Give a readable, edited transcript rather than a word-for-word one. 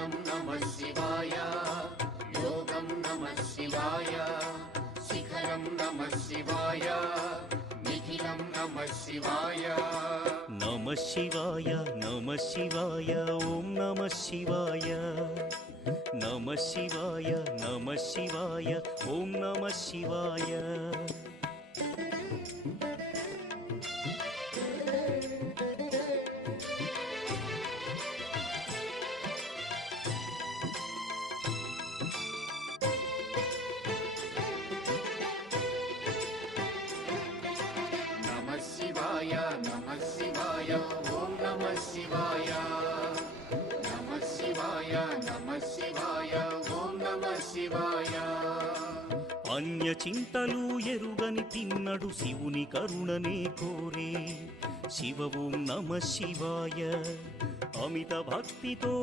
ध्यानं नमः शिवाय, योगं नमः शिवाय, शिखरं नमः शिवाय, निखिलं नमः शिवाय। नमः शिवाय नमः शिवाय ओम नमः शिवाय, नमः शिवाय नमः शिवाय ओम नमः शिवाय। नमः शिवाय ओम नमः शिवाय, नमः शिवाय ओम नमः शिवाय। अन्य చింతలు ఎరుగని తిన్నడు శివుని కరుణనే కోరే, శివ ఓం నమః శివాయ అమిత భక్తితో